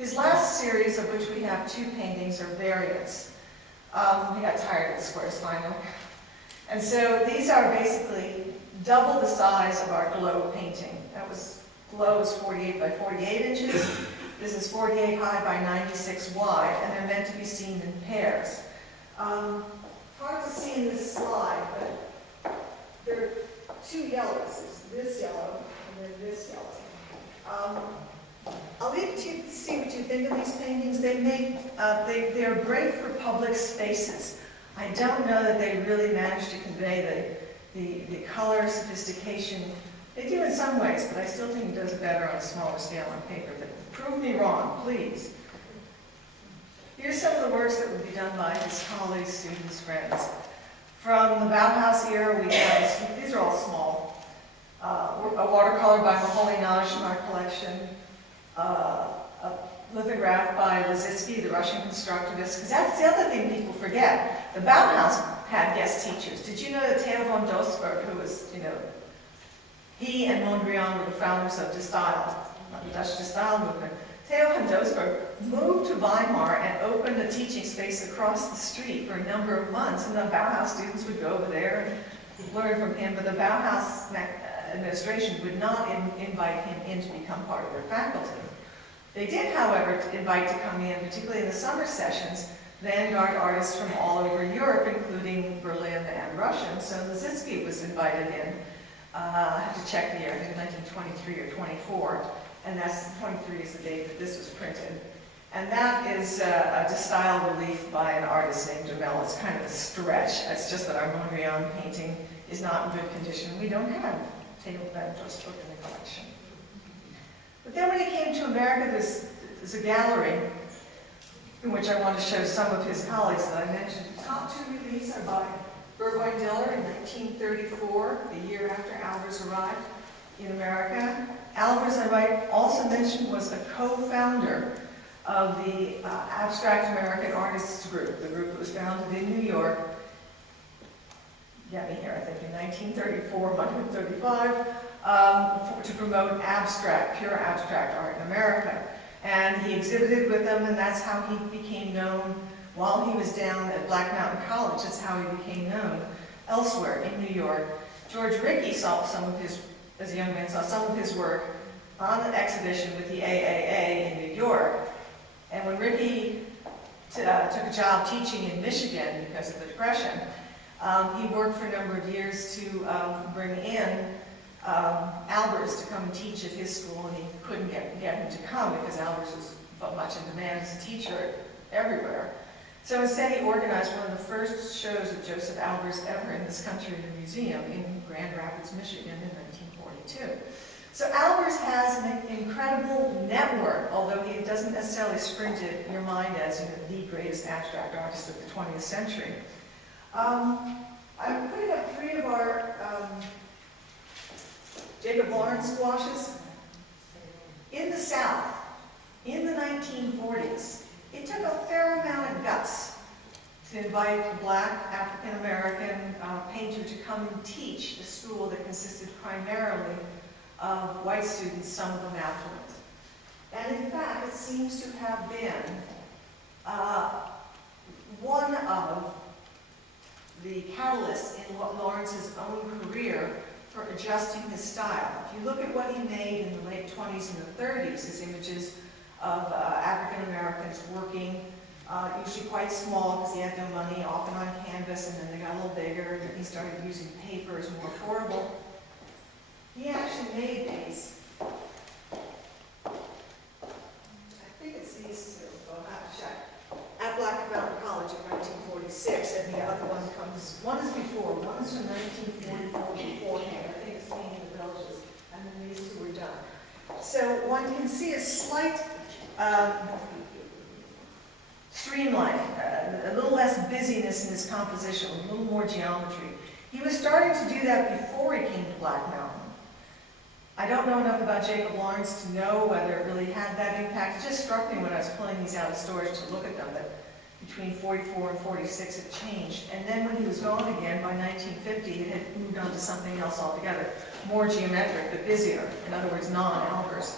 His last series, of which we have 2 paintings, are variants. He got tired of the squares finally. And so these are basically double the size of our globe painting. Globe is 48 by 48 inches. This is 48 high by 96 wide, and they're meant to be seen in pairs. Hard to see in this slide, but there are 2 yellows. There's this yellow and then this yellow. I'll leave it to you to see what you think of these paintings. They're great for public spaces. I don't know that they really managed to convey the color sophistication. They do in some ways, but I still think it does better on a smaller scale on paper. But prove me wrong, please. Here's some of the works that would be done by his colleagues, students, friends. From the Bauhaus era, we have, these are all small, a watercolor by Moholy-Nagy in our collection, a lithograph by Lissitzky, the Russian constructivist, because that's the other thing people forget. The Bauhaus had guest teachers. Did you know that Theo von Doesburg, who was, he and Mondrian were the founders of De Stijl, the Dutch De Stijl movement. Theo van Doesburg moved to Weimar and opened a teaching space across the street for a number of months, and the Bauhaus students would go over there and learn from him, but the Bauhaus administration would not invite him in to become part of their faculty. They did, however, invite to come in, particularly in the summer sessions, vanguard artists from all over Europe, including Berlin and Russia. And so Lissitzky was invited in. I have to check the year, I think 1923 or 24, and that's 23 is the date that this was printed. And that is a De Stijl relief by an artist named Duhamel. It's kind of a stretch. It's just that our Mondrian painting is not in good condition. We don't have Theo van Doesburg in the collection. But then when he came to America, there's a gallery in which I want to show some of his colleagues that I mentioned. The top 2 reliefs are by Burgoyne Diller in 1934, the year after Albers arrived in America. Albers, I might also mention, was a co-founder of the Abstract American Artists Group, the group that was founded in New York, get me here, I think in 1934, 1935, to promote abstract, pure abstract art in America. And he exhibited with them, and that's how he became known while he was down at Black Mountain College. That's how he became known elsewhere in New York. George Rickey saw some of his, as a young man, saw some of his work on an exhibition with the AAA in New York. And when Rickey took a job teaching in Michigan because of the Depression, he worked for a number of years to bring in Albers to come and teach at his school, and he couldn't get him to come because Albers was much in demand as a teacher everywhere. So instead he organized one of the first shows of Joseph Albers ever in this country in a museum in Grand Rapids, Michigan in 1942. So Albers has an incredible network, although he doesn't necessarily spring to your mind as the greatest abstract artist of the 20th century. I'm putting up 3 of our Jacob Lawrence squashes. In the South, in the 1940s, it took a fair amount of guts to invite a black African-American painter to come and teach a school that consisted primarily of white students, some of them affluent. And in fact, it seems to have been one of the catalysts in Lawrence's own career for adjusting his style. If you look at what he made in the late 20s and the 30s, his images of African Americans working, usually quite small because he had no money, often on canvas, and then they got a little bigger, and then he started using paper as more affordable. He actually made these. I think it's these two. I'll have to check. At Black Mountain College in 1946, and the other one comes, one is before, one is from 1944 beforehand. I think it's painting the villages, and then these 2 were done. So one can see a slight streamlining, a little less busyness in his composition, a little more geometry. He was starting to do that before he came to Black Mountain. I don't know enough about Jacob Lawrence to know whether it really had that impact. It just struck me when I was pulling these out of storage to look at them that between 44 and 46 it changed. And then when he was gone again, by 1950, it had moved on to something else altogether, more geometric but busier. In other words, non-Albers.